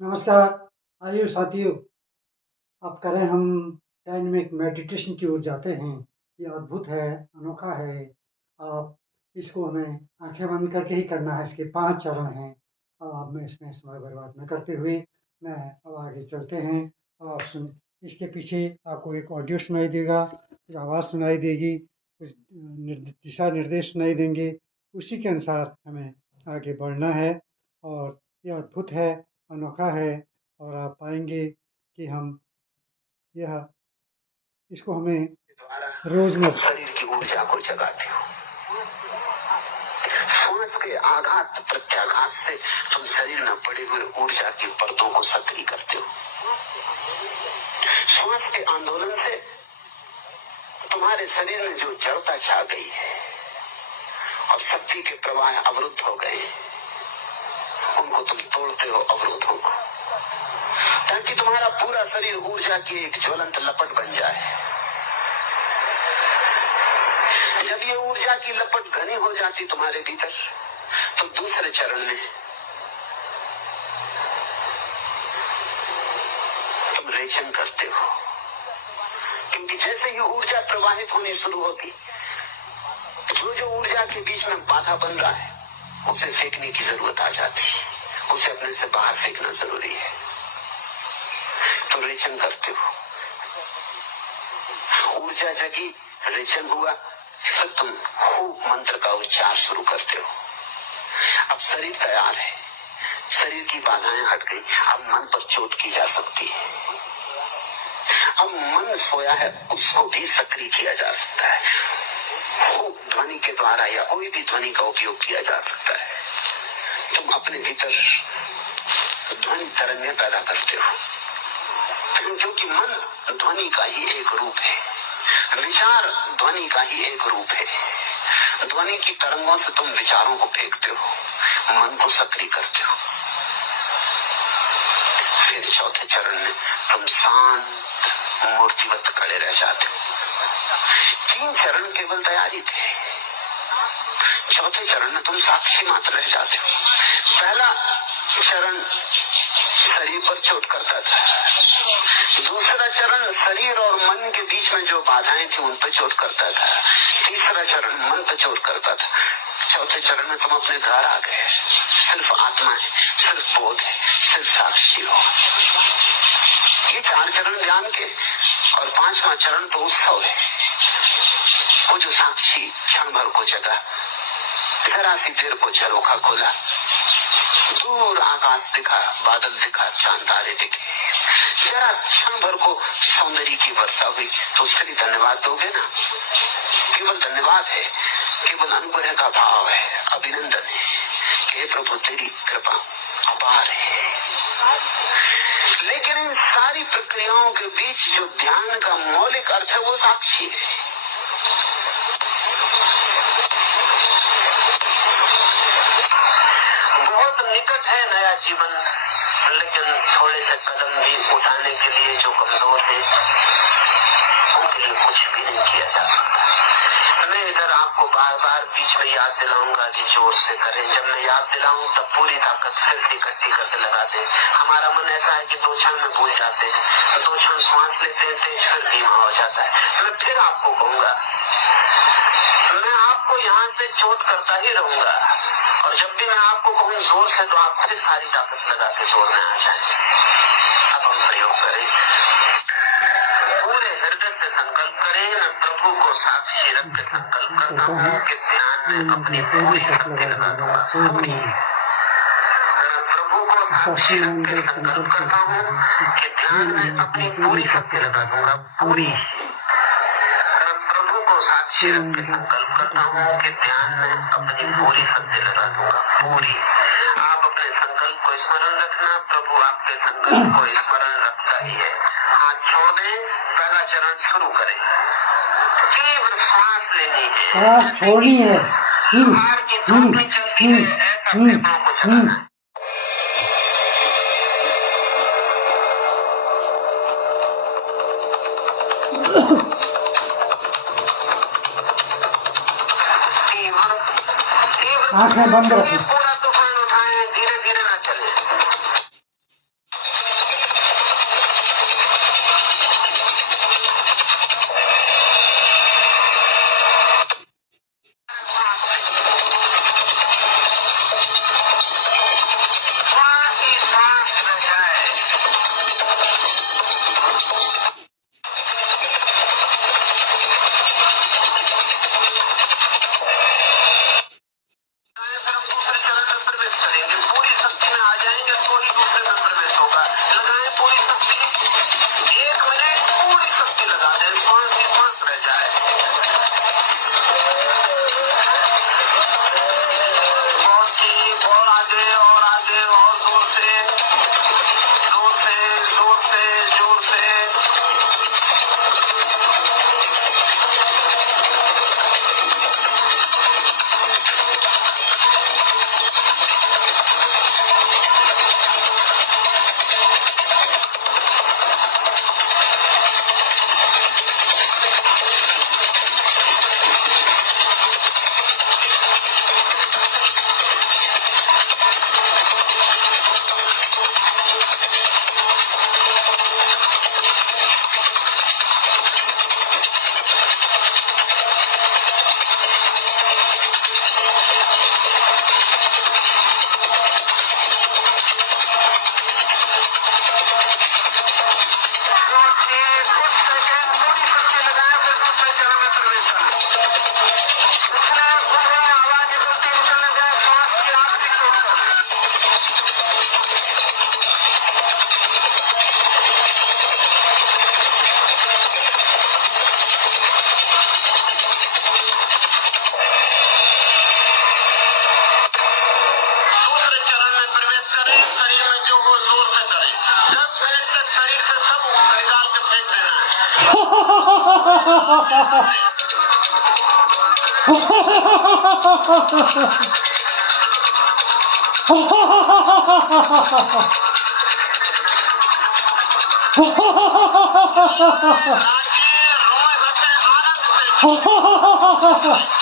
नमस्कार। आइए साथियों, अब करें हम डायनेमिक मेडिटेशन की ओर जाते हैं। ये अद्भुत है, अनोखा है। आप इसको हमें आंखें बंद करके ही करना है। इसके 5 चरण हैं। अब मैं इसमें समय बर्बाद न करते हुए मैं अब आगे चलते हैं। आप सुन इसके पीछे आपको एक ऑडियो सुनाई देगा, कुछ आवाज़ सुनाई देगी, कुछ दिशा निर्देश सुनाई देंगे। उसी के अनुसार हमें आगे बढ़ना है और ये अद्भुत है, अनोखा है और आप पाएँगे कि हम यह इसको हमें रोज़मर्रा शरीर की ऊर्जा को जगाते हो। सांस के आघात प्रत्याघात से तुम शरीर में पड़े हुए ऊर्जा की परतों को सक्रिय करते हो। सांस के आंदोलन से तुम्हारे शरीर में जो जड़ता छा गई है और शक्ति के प्रवाह अवरुद्ध हो गए, उनको तुम तोड़ते हो, अवरोधों को, ताकि तुम्हारा पूरा शरीर ऊर्जा की एक ज्वलंत लपट बन जाए। जब ये ऊर्जा की लपट घनी हो जाती तुम्हारे भीतर, तो दूसरे चरण में तुम रेचन करते हो, क्योंकि जैसे ही ऊर्जा प्रवाहित होनी शुरू होती, जो जो ऊर्जा के बीच में बाधा बन रहा है उसे फेंकने की जरूरत आ जाती है, उसे अपने से बाहर फेंकना जरूरी है। तो रेचन करते हो, ऊर्जा जगी, रेचन हुआ, फिर तुम खूब मंत्र का उच्चार शुरू करते हो। अब शरीर तैयार है, शरीर की बाधाएं हट गई, अब मन पर चोट की जा सकती है। अब मन सोया है, उसको भी सक्रिय किया जा सकता है। खूब ध्वनि के द्वारा या कोई भी ध्वनि का उपयोग किया जा सकता है। तुम अपने भीतर ध्वनि तरंगें पैदा करते हो, क्योंकि मन ध्वनि का ही एक रूप है, विचार ध्वनि का ही एक रूप है। ध्वनि की तरंगों से तुम विचारों को फेंकते हो, मन को सक्रिय करते हो। फिर चौथे चरण में तुम शांत मूर्तिवत खड़े रह जाते हो। 3 चरण केवल तैयारी थे, चौथे चरण में तुम साक्षी मात्र रह जाते हो। पहला चरण शरीर पर चोट करता था, दूसरा चरण शरीर और मन के बीच में जो बाधाएं थी उन पर चोट करता था, तीसरा चरण मन पर चोट करता था, चौथे चरण में तुम अपने घर आ गए। सिर्फ आत्मा है, सिर्फ बोध है, सिर्फ साक्षी हो। ये 4 चरण ध्यान के, और 5वां चरण तो उत्सव है। वो जो साक्षी क्षण भर को जगा, जरा सी देर को झरोखा खोला, दूर आकाश दिखा, बादल दिखा, चांद तारे दिखे, जरा क्षण भर को सौंदर्य की वर्षा हुई, तो उसके लिए धन्यवाद दोगे ना? केवल धन्यवाद है, केवल अनुग्रह का भाव है, अभिनंदन है कि प्रभु तेरी कृपा अपार है। लेकिन इन सारी प्रक्रियाओं के बीच जो ध्यान का मौलिक अर्थ है वो साक्षी है। बहुत निकट है नया जीवन, लेकिन थोड़े से कदम भी उठाने के लिए जो कमजोर है उनके लिए कुछ भी नहीं किया जा सकता। मैं इधर आपको बार बार बीच में याद दिलाऊंगा कि जोर से करें। जब मैं याद दिलाऊं तब पूरी ताकत फिर से इकट्ठी करके लगा दें। हमारा मन ऐसा है कि 2 क्षण में भूल जाते हैं, 2 क्षण सांस लेते हैं, तेज फिर धीमा हो जाता है। मैं फिर आपको कहूंगा, मैं आपको यहाँ से चोट करता ही रहूंगा, और जब भी मैं आपको कहूँ जोर से, तो आप फिर सारी ताकत लगा के जोर में आ जाए। अब हम प्रयोग करें, पूरे हृदय से संकल्प करें। मैं प्रभु को साक्षी रख के संकल्प करता हूँ कि ध्यान में अपनी पूरी शक्ति लगाऊंगा, पूरी। मैं प्रभु को साक्षी रख के संकल्प करता हूँ कि ध्यान में अपनी पूरी शक्ति लगा दूंगा, पूरी। मैं प्रभु को साक्षी रख के संकल्प करता हूँ कि ध्यान में अपनी पूरी शक्ति लगा दूंगा, पूरी। आप अपने संकल्प को स्मरण रखना, प्रभु आपके संकल्प को स्मरण रखता ही है। हाथ छोड़ दें, पहला चरण शुरू करें। तीव्र सांस लेनी है, सांस छोड़नी है, बाहर की धोनी चलती है, ऐसा फेफड़ों को चलाना है। आंखें बंद रखें। पूरा तूफान उठाएं, धीरे धीरे ना चले। की आवाज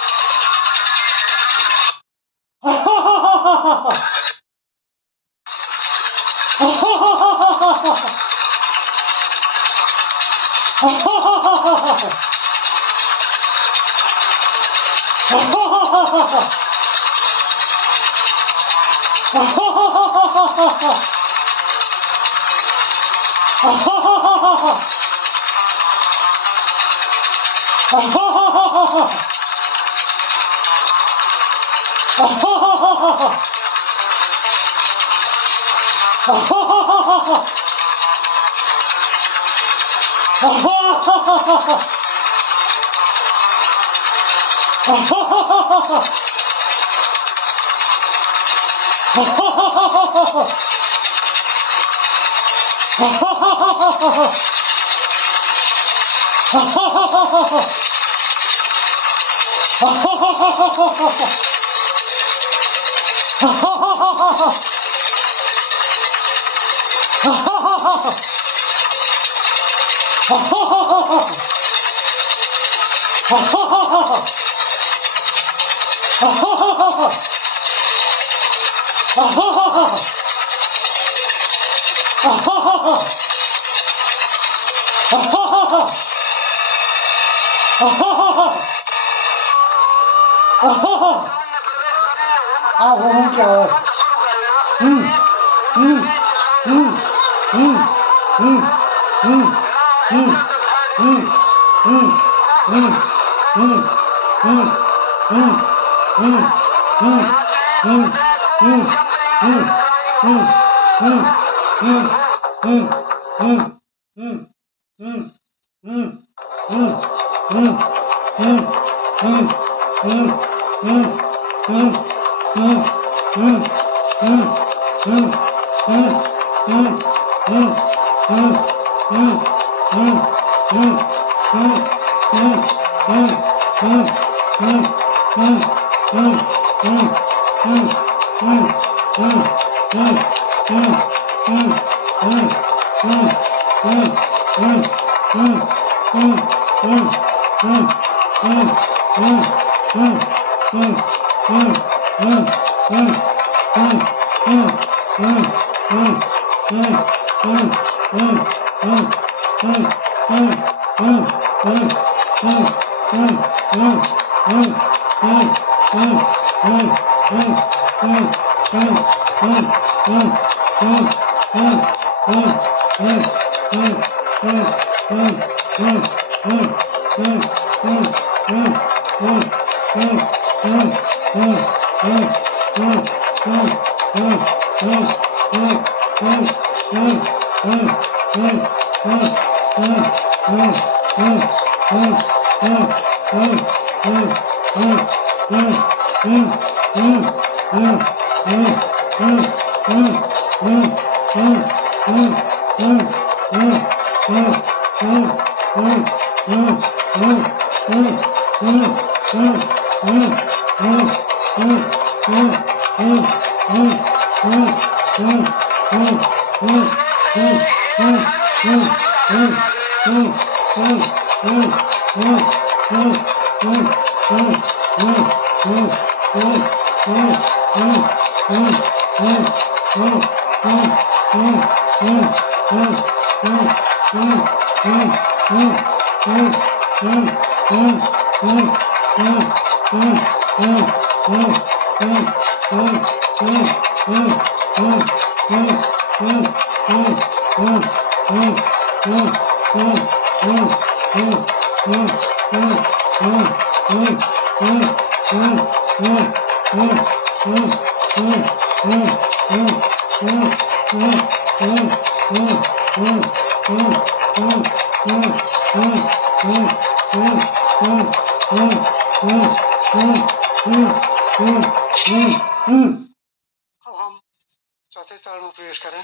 चौथे चरण में प्रवेश करें।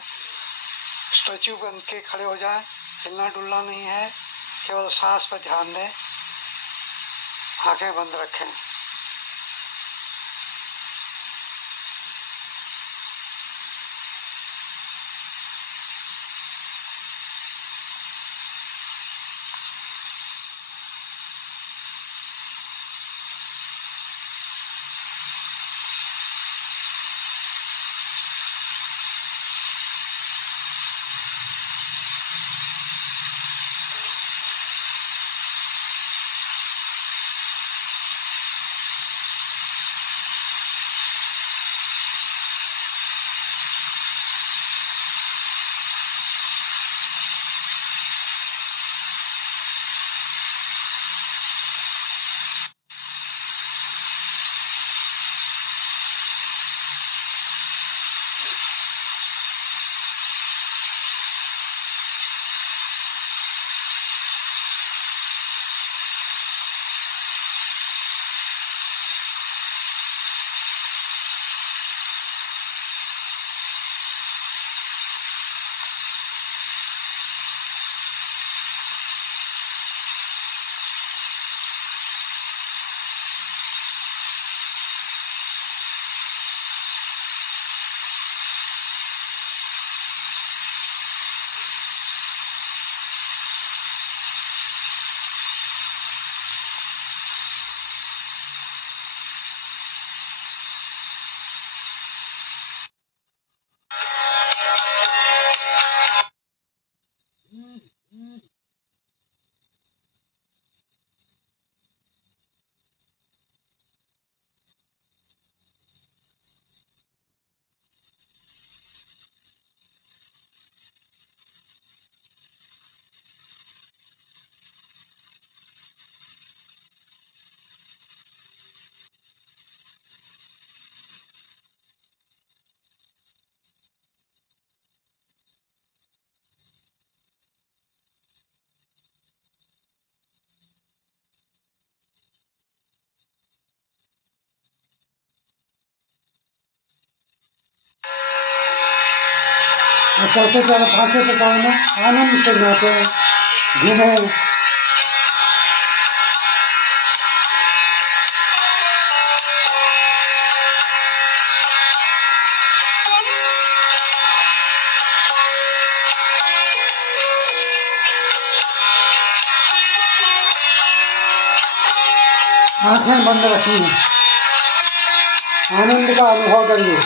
स्टैच्यू बन के खड़े हो जाएं, हिलना डुलना नहीं है। केवल सांस पर ध्यान दें, आंखें बंद रखें। चौथे चरण पांचवें पे चरण में आनंद से नाचे, झूमे। आंखें बंद रखनी है, आनंद का अनुभव करिए।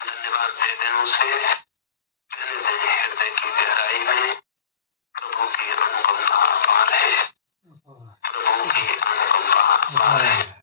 धन्यवाद दे दें उसे, कहने दें हृदय की गहराई में प्रभु की अनुकंपा अपार है, प्रभु की अनुकंपा अपार है।